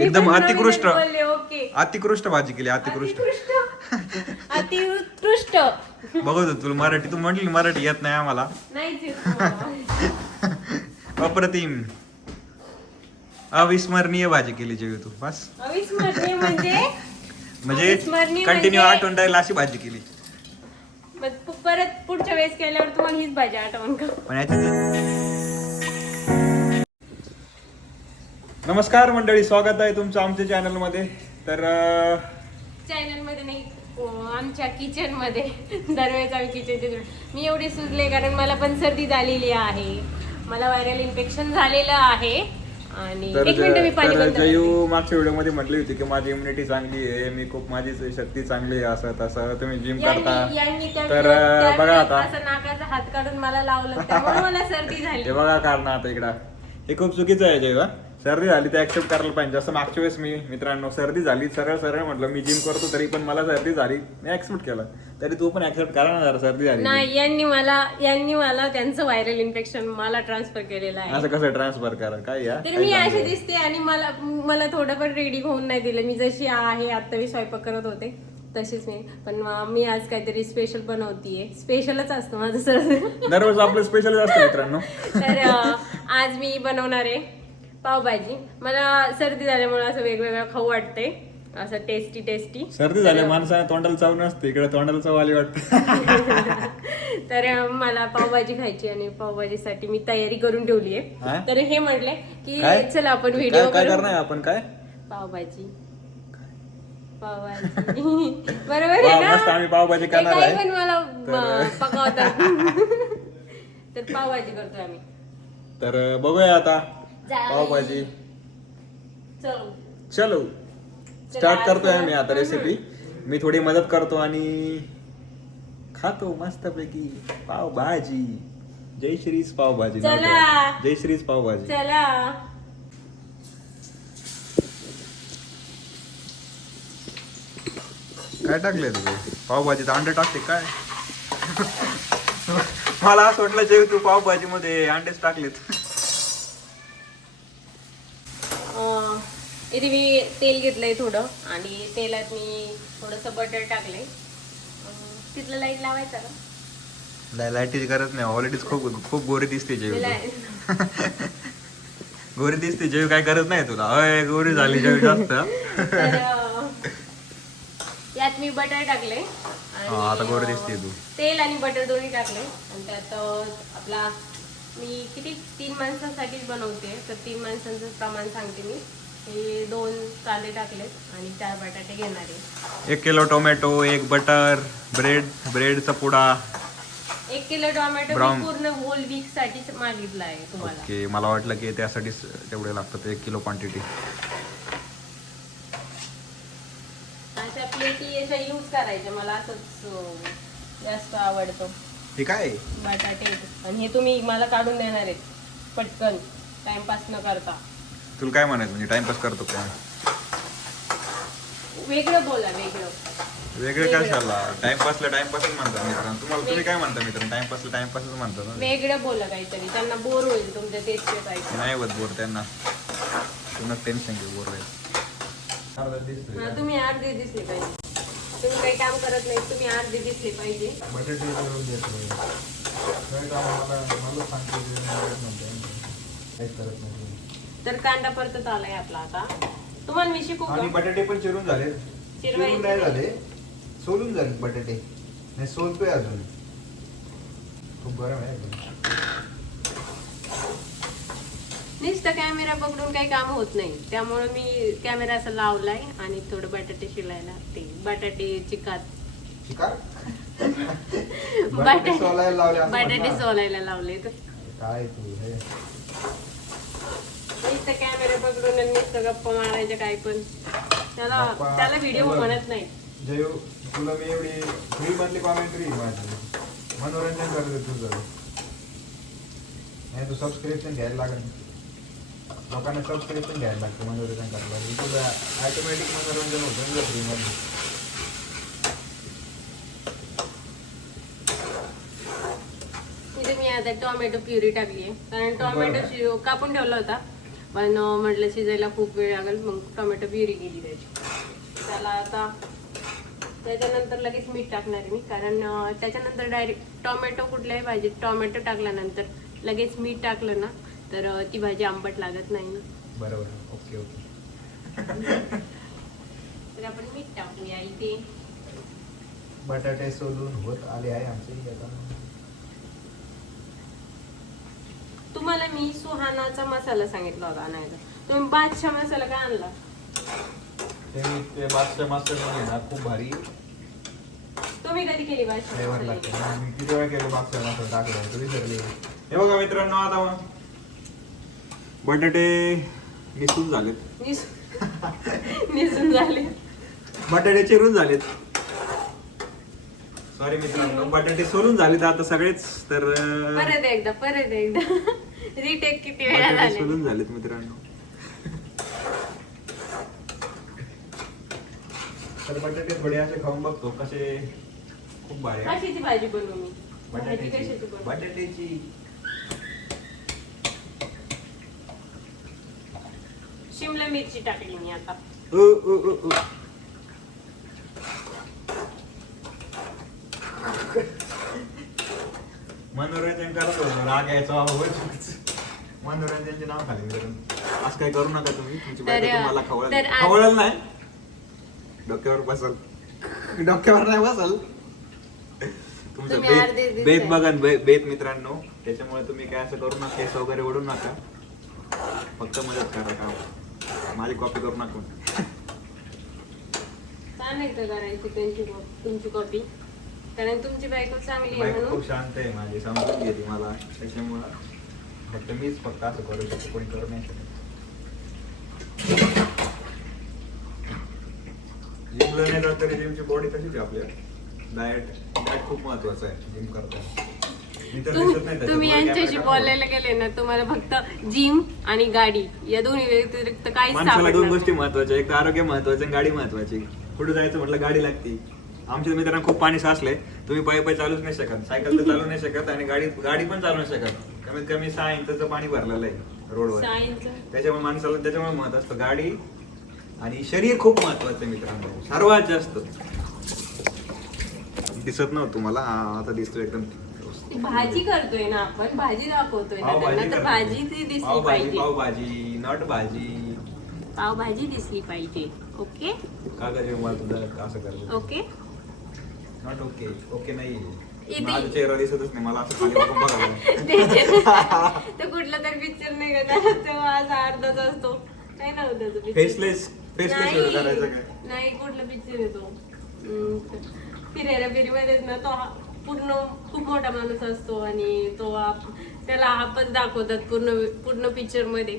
एकदम अतिकृष्ट. नवीनच बोलले, ओके. अतिकृष्ट भाजी केली अतिकृष्ट. अतिकृष्ट. अतिउत्कृष्ट बघत होतो तुला मराठी तू म्हटली मराठी येत नाही आम्हाला. नाहीच येत मला. अप्रतिम. अविस्मरणीय भाजी केली जेवी तू बस. अविस्मरणीय म्हणजे? म्हणजे अविस्मरणीय कंटिन्यू म्हणजे- आठवण राहील अशी भाजी केली. मग परत पुढच्या वेळेस केल्यावर तुम्हाला हीच भाजी आठवण का पण याच्यात नमस्कार मंडळी स्वागत आहे तुमचं आमच्या चॅनलमध्ये तर चॅनलमध्ये नाही आमच्या किचनमध्ये दरवेळेस आम्ही किचनचे मी एवढी सुजले कारण मला पण सर्दी झालेली आहे. मला व्हायरल इन्फेक्शन झालेलं आहे. आणि एक मिनिट मी पाणी तर बंद करते. जयू मागच्या व्हिडिओमध्ये म्हटली होती की माझी इम्युनिटी चांगली आहे मी खूप माझी शक्ती चांगली आहे असं तसं तुम्ही जिम करता. यांनी यांनी त्या तर त्या बघा आता. असं नाकाचा हात काढून मला लावलं त्यामुळे मला सर्दी झाली. हे बघा कारण आता इकडं. हे खूप चुकीचं आहे जयू हा. सर्दी झाली तर ऍक्सेप्ट करायला पाहिजे. जसं मागच्या वेळेस मी मित्रांनो सर्दी झाली सरळ सरळ म्हटलं मी जिम करतो तरी पण मला सर्दी झाली. मी ऍक्सेप्ट केलं. तरी तू पण ऍक्सेप्ट करा ना जरा सर्दी झाली. नाही यांनी मला यांनी मला त्यांचं व्हायरल इन्फेक्शन मला ट्रान्सफर केलेलं आहे. असं कसं ट्रान्सफर करा? काय या? तर मी अशी दिसते आणि मला मला थोडं पण रेडी होऊन नाही दिलं. मी जशी आहे आता मी स्वयंपाक करत होते तशीच मी. पण म- आज काहीतरी स्पेशल बनवतीये. स्पेशलच असतं माझं सर. दररोज आपलं स्पेशल असतं मित्रांनो. तर आज मी बनवणार आहे पावभाजी. मला सर्दी झाल्यामुळे असं वेगवेगळं खाऊ वाटते असं टेस्टी टेस्टी सर्दी झाली माणसाने तोंडाला चव नसते. इकडे तोंडाला चव आली वाटतं. तर मला पावभाजी खायची आणि पावभाजीसाठी मी तयारी करून ठेवली? आहे. तर हे म्हटले की? चला आपण व्हिडिओ करणार आपण? काय? पावभाजी. पावभाजी. बरोबर आहे ना? आम्ही पावभाजी करणार आहे. पण मला पकवतात. तर पावभाजी करतोय आम्ही. तर बघूया आता. पावभाजी. चलो. चलो. स्टार्ट करतोय आम्ही आता रेसिपी मी थोडी मदत करतो आणि खातो मस्तपैकी पावभाजी. जय श्रीच पावभाजी चला. ठेवा. जय श्रीच पावभाजी. चला. काय टाकले तुझे? पावभाजीत अंडे टाकते काय? मला असं वाटलं जे तू पावभाजी मध्ये अंडेच टाकलेत अं, इथे मी तेल घेतलंय थोडं आणि तेलात मी थोडस बटर टाकलंय. तिथलं लाइट लावायचं का? ला- लाईटीची गरज नाही. ऑलरेडीच खूप खूप गोरी दिसते जेव. गोरी दिसते जेव काय गरज नाही तुला. अय गोरी झाली जेव जास्त. यात मी बटर टाकले आणि, हा, आता अं, दिसते तू. तेल आणि बटर दोन्ही टाकले आणि त्यात आपला मी किती? तीन माणसांसाठीच बनवते. तर तीन माणसांचं प्रमाण सांगते मी. हे दोन कांदे टाकलेत आणि चार बटाटे घेणार आहे. एक किलो टोमॅटो एक बटर ब्रेड ब्रेडचा पुडा. एक किलो टोमॅटो Brown. मी पूर्ण होल वीक साठीच मागितला आहे तुम्हाला. ओके मला वाटलं की त्यासाठीच तेवढे लागतात एक किलो क्वांटिटी अशा प्लेटी अशा यूज करायच्या मला असंच अं, जास्त आवडतं. हे काय? बटाटे. आणि हे तुम्ही मला काढून देणार आहेत पटकन. टाइमपास न करता. तुला काय म्हणायचं? म्हणजे टाइमपास करतो काय वेगळं बोला वेगळं. वेगळे कशाला? टाइमपासला टाइमपासच म्हणतात मित्रांनो. तुम्हाला तुम्ही काय म्हणता मित्रांनो? टाइमपासला टाइमपासच म्हणता ना? वेगळं बोला काहीतरी. त्यांना बोर होईल तुमच्या तेच तेच ऐकून नाही होत बोर त्यांना. तुम्हाला टेन्शन घेऊ बोर हा, तुम्ही अर्धे दिसले पाहिजे. तुम्ही काही काम करत नाही तुम्ही अर्धे दिसले पाहिजे. तर कांदा परतत आलाय आपला आता. तुम्हाला मी शिकू आणि का बटाटे पण चिरून झाले. चिरवायचे चिरून नाही झाले. सोलून झाले बटाटे. नाही सोलतोय अजून. खूप गरम आहे अजून. नुसतं कॅमेरा पकडून काही काम होत नाही. त्यामुळे मी कॅमेरा असा लावलाय आणि थोडं बटाटे शिलायला ते बटाटे चिकात. शिकार बटाटे सोलायला लावले असं बटाटे म्हणा. सोलायला लावले तर काय तू हे? नुसतं कॅमेरा पकडून आणि नुसतं गप्पा मारायच्या काय पण. त्याला गप्पा- त्याला व्हिडिओ बघ. म्हणत नाही. जयू तुला मी एवढी फ्री मधली कॉमेंट्री माझी. मनोरंजन करते तुझं नाही तू सबस्क्रिप्शन घ्यायला लागेल. लोकांना सबस्क्रिप्शन घ्यायला लागतं मनोरंजन करायला. लागेल तुझं ऑटोमॅटिक मनोरंजन होतं ना फ्री मध्ये. तिथे मी आता टोमॅटो प्युरी टाकली आहे कारण टोमॅटो शि- कापून ठेवला होता. पण म्हटलं शिजायला खूप वेळ लागेल मग टोमॅटो प्युरी केली त्याची. त्याला आता त्याच्यानंतर लगेच मीठ टाकणार आहे मी कारण त्याच्यानंतर डायरेक्ट टोमॅटो कुठल्याही भाजीत टोमॅटो टाकल्यानंतर लगेच मीठ टाकलं ना तर ती भाजी आंबट लागत नाही ना. बरोबर ओके ओके. तर आपण मीठ टाकूया इथे. बटाटे सोलून होत आले आहे आमचे आता तुम्हाला मी सुहानाचा मसाला सांगितला होता आणायचा तुम्ही बादशा मसाला का आणला? ते मी ते खूप भारी. तुम्ही कधी केली बादशा फ्लेवर मसाला? लागते. मी किती वेळा केलं बादशाह मास्टर टाकलं तरी विसरले हे बघा मित्रांनो आता मग बटाटे निसून झालेत. निस- निसून झाले. बटाटे चिरून झालेत. सॉरी मित्रांनो बटाटे सोलून झालेत आता सगळेच तर अं, परत एकदा परत एकदा. रिटेक किती वेळा बटाटे झाले? सोलून झालेत मित्रांनो. तर बटाटे थोडे असे खाऊन बघतो कसे खूप भारी आहे. कशाची भाजी बनवू? मी भाजी बटाट्याची. कशाची बनवू? बटाट्याची. शिमला मिरची टाकली मी आता. उ, उ. मनोरंजन करत होतो. राग यायचा आवाज. मनोरंजनचे नाव खाली मित्रांनो असं काय करू नका तुम्ही. तुमची तर, बायको तुम्हाला खवळ तर आज- खवळल नाही? डोक्यावर बसल. डोक्यावर नाही बसल? तुमचं तुम्ही अर्धे बेत. बेत बघा न, बे- बेत मित्रांनो. त्याच्यामुळे तुम्ही काय असं करू नका केस वगैरे ओढू नका. फक्त मदत करा का माझी कॉपी करू नका. छान आहे का करायची त्यांची तुमची कॉपी कारण तुमची बायको चांगली आहे बायको म्हणून. खूप शांत आहे माझी. समजून घेते मला. त्याच्यामुळं फक्त मीच फक्त असं करू शकतो कोणी करू नाही शकत जिमला नाही जात तरी जिमची बॉडी तशीच आहे आपल्या डाएट डाएट खूप महत्वाचं आहे. जिम करताना तुम-. तुम्ही यांच्याशी बोलायला गेले ना तुम्हाला फक्त जिम आणि गाडी या दोन्ही व्यतिरिक्त काहीच माणसाला दोन सापडणार गोष्टी. महत्त्वाच्या एक तर आरोग्य महत्वाचं आणि गाडी महत्वाची. कुठे जायचं म्हटलं गाडी लागते. आमच्या मित्रांना खूप पाणी साचलंय. तुम्ही पायी पायी चालूच नाही शकत. सायकल तर चालू नाही शकत आणि गाडी गाडी पण चालू नाही शकत. कमीत कमी सहा इंचाचं पाणी भरलेलं आहे रोडवर. त्याच्यामुळे माणसाला त्याच्यामुळे महत्त्व असतं. गाडी आणि शरीर खूप महत्वाचं आहे मित्रांनो. सर्वात जास्त. दिसत नव्हतं तुम्हाला? आता दिसतो एकदम. भाजी करतोय ना आपण. भाजी दाखवतोय ना पावभाजी त्यांना. तर. भाजी ती दिसली पाहिजे. पावभाजी नट भाजी. पावभाजी दिसली पाहिजे. ओके? का गं जेव्हा तुझं असं करतो ओके? Not okay. ओके नाही माझा चेहरा दिसतच नाही मला असं खाली बघून बघावं लागलं. तो कुठला तरी पिक्चर नाही का तेव्हा आज अर्धाच असतो. काय नव्हतं त्याचं picture? नाही करायचं काय? नाही कुठला पिक्चर आहे तो? हम्म, फिरायला फिरीमध्येच ना तो हा- पूर्ण खूप मोठा माणूस असतो आणि तो आप- त्याला आपण दाखवतात पूर्ण पूर्ण पिक्चरमध्ये.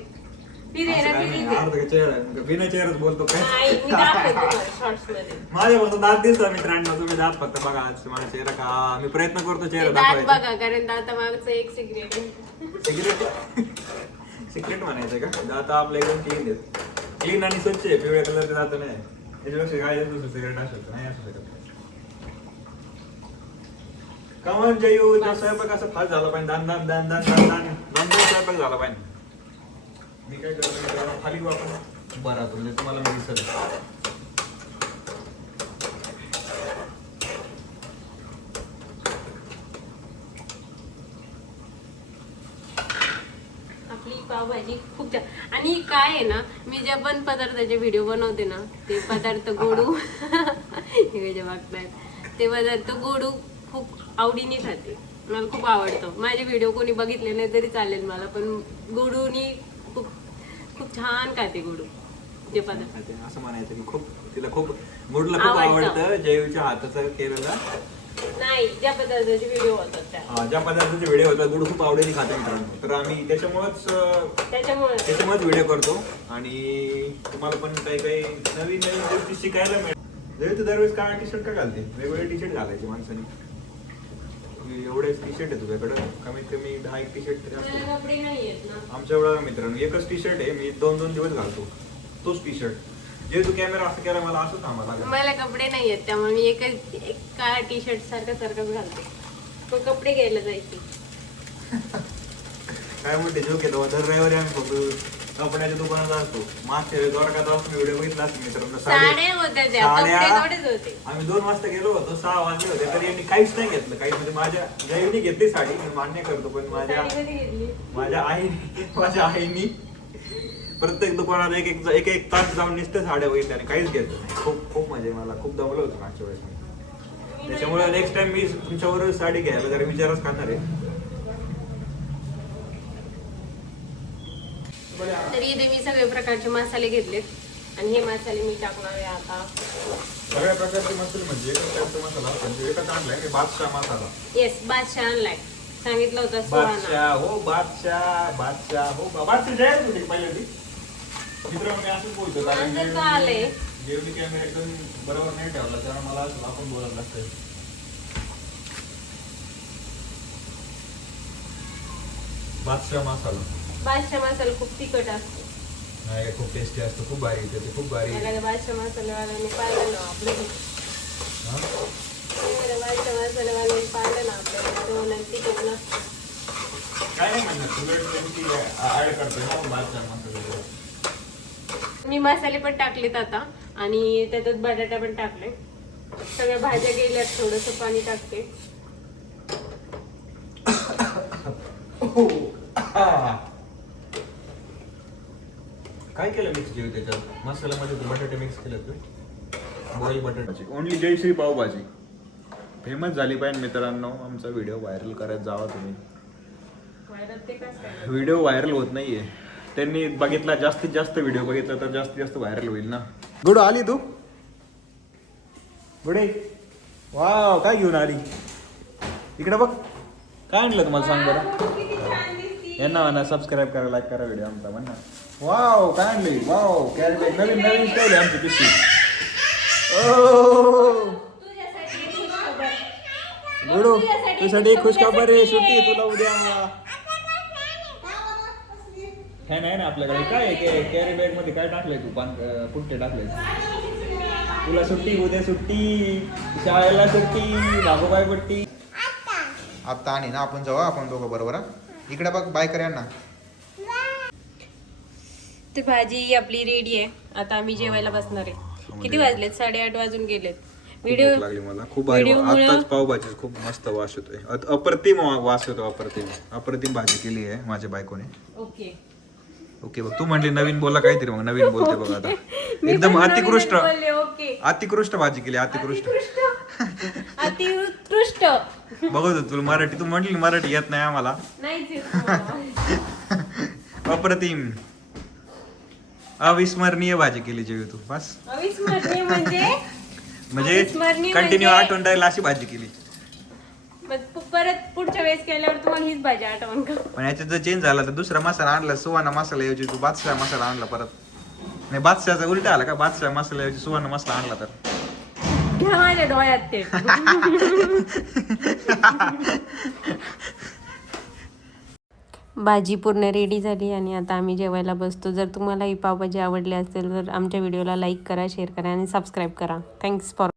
अर्ध चेहरा बिना चेहराच बोलतो नाही मी काय दाखवतो शॉर्ट्समध्ये. माझ्या फक्त दात दिसतात मित्रांनो तुम्ही दात फक्त बघा आज माझा चेहरा का? मी प्रयत्न करतो ते चेहरा दात दाखवायचा. बघा कारण दाता मागचं एक सिक्रेट सिक्रेट सिक्रेट म्हणायचं का? दात आपल्या एकदम क्लीन आहेत क्लीन आणि स्वच्छ आहे पिवळ्या कलरचे दात नाही. त्याच्यापेक्षा काय दुसरं सिगरेट असू शकतं नाही असू शकत कमल जयू तो स्वयंपाक असं फास्ट झाला पाहिजे. दान दान दान दान दान दान. दान दान स्वयंपाक झाला पाहिजे. मी काय करतो त्याला खाली वापर बरा म्हणजे तुम्हाला मी दिसत आपली पावभाजी खूप छान. आणि काय आहे ना मी ज्या पण पदार्थाचे व्हिडिओ बनवते ना ते पदार्थ गोडू. जे ते पदार्थ गोडू खूप आवडीने खाते. मला खूप आवडतं. माझे व्हिडिओ कोणी बघितले नाही तरी चालेल मला पण गोडूनी खूप छान खाते गोडू? जे पदार्थ. असं म्हणायचं की खूप तिला खूप मूडला खूप आवडतं. आवडतं जयूच्या हाताचं केलेलं. नाही ज्या पदार्थाचे व्हिडिओ होतात त्या. हा, ज्या पदार्थाचे व्हिडिओ होतात गुड खूप आवडीने खाते मित्रांनो. तर आम्ही त्याच्यामुळेच अं, त्याच्यामुळे त्याच्यामुळेच व्हिडिओ करतो. आणि तुम्हाला पण काही काही नवीन नवीन गोष्टी शिकायला मिळेल जरी तू दरवेळेस काय टी शर्ट का घालते? वेगवेगळे टी शर्ट घालायचे माणसाने. एवढे टी शर्ट आहे तुझ्याकडं. कमीत कमी दहा एक टी शर्ट तरी असतील. मला कपडे नाही येत ना. आमच्या एवढा मित्रांनो एकच टी शर्ट आहे मी दोन दोन दिवस घालतो. तोच टी शर्ट जे तू कॅमेरा असं केला मला असं थांबा लागेल. मला कपडे नाही आहेत त्यामुळे मी एकच एक काळा टी शर्ट सारखं सारखंच घालते. पण कपडे घ्यायला जायचे. काय म्हणते जोक येतो दर रविवारी आम्ही फक्त कपड्याच्या दुकानात असतो. मागच्या वेळेस द्वारकात असतो व्हिडिओ बघितला असेल मित्रांनो साडे- साड्या होत्या त्या साड्या- कपडे थोडेच होते. आम्ही दोन वाजता गेलो होतो सहा वाजले होते तरी यांनी काहीच नाही घेतलं. काही म्हणजे माझ्या जयवनी घेतली साडी मी मान्य करतो पण माझ्या साडी कधी घेतली. माझ्या आईने माझ्या आईनी प्रत्येक दुकानात एक एक एक एक तास जाऊन नुसते साड्या बघितल्या आणि काहीच घेतलं नाही. खूप खूप म्हणजे मला खूप दमलं होतं मागच्या वेळेस. त्याच्यामुळे नेक्स्ट टाइम मी तुमच्यावर साडी घ्यायला जरा विचारच करणार आहे. तरी इथे मी सगळे प्रकारचे मसाले घेतलेत. आणि हे मसाले मी टाकणार आहे आता. सगळ्या प्रकारचे मसाले म्हणजे एकच टाईपचा मसाला म्हणजे एकच आणलाय बादशाह मसाला. येस बादशाह आणलाय. सांगितलं होतं बादशाह हो बादशाह बादशाह हो बा- बादशाह जाहीर होते पहिल्या ती मित्रांनो मी असंच बोलतो कारण आलंय. कॅमेरा एकदम बरोबर नाही ठेवला त्यामुळे मला असं आपण बोलायला लागतंय. बादशाह मसाला. बादशाह मसाला खूप तिखट असतो. नाही खूप टेस्टी असतो खूप भारी येते ते खूप भारी एखाद्या बादशाह मसालेवाल्याने पाहिलं ना आपलं. हा? एखाद्या पाहिलं ना आपल्याला तिखट नसतं. काय नाही म्हणणार तुला ऍड करतोय ना मसाला मी मसाले पण टाकलेत आता आणि त्याच्यात बटाटा पण टाकले सगळ्या भाज्या गेल्यात थोडस पाणी टाकते. काय केलं मिक्स जेवी त्याच्यात? मसाल्यामध्ये तू बटाटे मिक्स केले तू बॉईल बटाट्याची ओनली जयश्री पावभाजी फेमस झाली पाहिजे मित्रांनो आमचा व्हिडिओ व्हायरल करत जावा तुम्ही? व्हिडिओ व्हायरल होत नाहीये. त्यांनी बघितला जास्तीत जास्त व्हिडिओ बघितला तर जास्तीत जास्त व्हायरल होईल ना. गुड आली तू? गुडे वाव काय घेऊन आली? इकडे बघ. काय आणलं तुम्हाला सांग बरं? यांना म्हणा सबस्क्राईब करा लाईक करा व्हिडिओ आमचा म्हणा. वाव काय आणली वाव कॅरी बॅग नवीन नवीन स्टाईल आहे आमची पिशवी. Oh. ओ गुडू तुझ्यासाठी खुश खबर आहे सुट्टी तुला उद्या. फॅन आहे ना आपल्याकडे काय कॅरी बॅगमध्ये काय टाकलंय तू? पान अं, पुट्टे टाकले तुला सुट्टी उद्या सुट्टी शाळेला सुट्टी बाबूबाई पट्टी. आता आणि ना आपण जाऊ आपण दोघं बरोबर हा? इकडे बघ बाय कर यांना. ते भाजी आपली रेडी आहे. आता आम्ही जेवायला बसणार आहे. किती वाजलेत? साडेआठ वाजून गेलेत. व्हिडिओ लागली मला. खूप आताच पावभाजी खूप मस्त वास येतोय. अप्रतिम वास येतो अप्रतिम. अप्रतिम भाजी केली आहे माझ्या बायकोने. ओके ओके बघ तू म्हणली नवीन बोला काहीतरी मग नवीन बोलते बघ आता. एकदम अतिकृष्ट. नवीनच बोलले, ओके अतिकृष्ट भाजी केली अतिकृष्ट. अतिउत्कृष्ट बघत होतो तुला मराठी तू म्हटली मराठी येत नाही आम्हाला. अप्रतिम. अविस्मरणीय भाजी केली जेवी तू बस. अविस्मरणीय म्हणजे? म्हणजे अविस्मरणीय कंटिन्यू म्हणजे- आठवण राहील अशी भाजी केली. मग पु- परत पुढच्या वेळेस केल्यावर तुम्हाला हीच भाजी आठवण का? पण याच्यात जर चेंज झाला तर दुसरा मसाला आणला सुवाना मसाला ऐवजी तू बादशाह मसाला आणला परत. नाही बादशाहचा उलटा आला का? बादशाह मसाला ऐवजी सुवाना मसाला आणला तर. घ्या माझ्या डोळ्यात ते भाजी पूर्ण रेडी झाली आणि आता आम्ही जेवायला बसतो. जर तुम्हाला ही पावभाजी आवडली असेल तर आमच्या व्हिडिओला लाईक करा शेअर करा आणि सबस्क्राईब करा. Thanks for